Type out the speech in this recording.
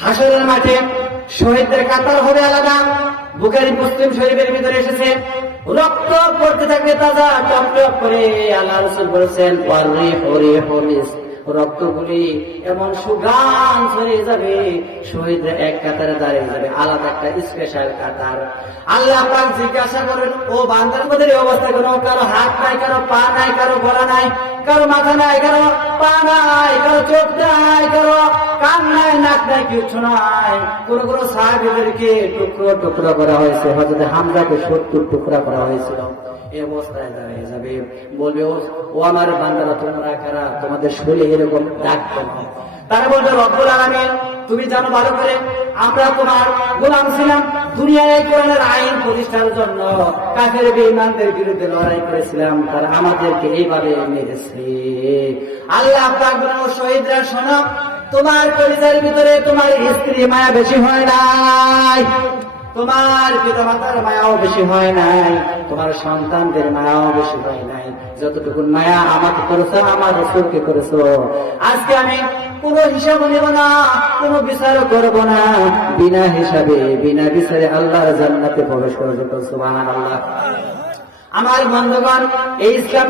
হাসরের মাঠে শহীদদের কাতার হবে আলাদা। বুখারী মুসলিম শরীফের ভিতরে এসেছে, রক্ত পড়তে থাকবে তাজা টপটপ করে। আল্লাহ রাসূল বলেছেন, রক্তগুলি এমন সুগান ছড়িয়ে যাবে, শহীদরা এক কাতারে দাঁড়িয়ে যাবে, আলাদা একটা স্পেশাল কাতার। আল্লাহ পাক জিজ্ঞাসা করেন, ও বান্দার মধ্যে এই অবস্থা কেন? কারো হাত নাই, কারো পা নাই, কারো গলা নাই, কারো মাথা নাই, কারো পা নাই, কারো চোখ নাই, কারো কান নাই, নাক নাই, কিছু নাই। কোন কোন সাহাবীদেরকে টুকরো টুকরো করা হয়েছে, হযরত হামজাকে 70 টুকরা করা হয়েছিল। এই অবস্থায় দাঁড়িয়ে যাবে, বলবে, ও আমার বান্দারা তোমরা কারা? তোমাদের শরীরে এরকম দাগ কেন? তারা বলবে, রব্বুল আলামিন তুমি জানো ভালো করে, আমরা তোমার গোলাম ছিলাম, দুনিয়ায় কোরআনের আইন প্রতিষ্ঠার জন্য কাফের বেঈমানদের বিরুদ্ধে লড়াই করেছিলাম, তারা আমাদেরকে এইভাবে মেরেছে। আল্লাহ পাক বলেন, ও শহীদরা শোনো, তোমার পরিচয়ের ভিতরে তোমার স্ত্রী মায়া বেশি হয় নাই, তোমার পিতা মাতার মায়াও বেশি হয় নাই, তোমার সন্তানদের মায়াও বেশি হয় নাই। যতটুকু মায়া আমাকে করেছো, আমার রাসূলকে করেছো। আজকে আমি কোন হিসাব নেব না, কোন বিচারও করব না, বিনা হিসাবে বিনা বিচারে আল্লাহর জান্নাতে প্রবেশ করব। সুবহানাল্লাহ। আমার বন্ধুগণ, এই ইসলাম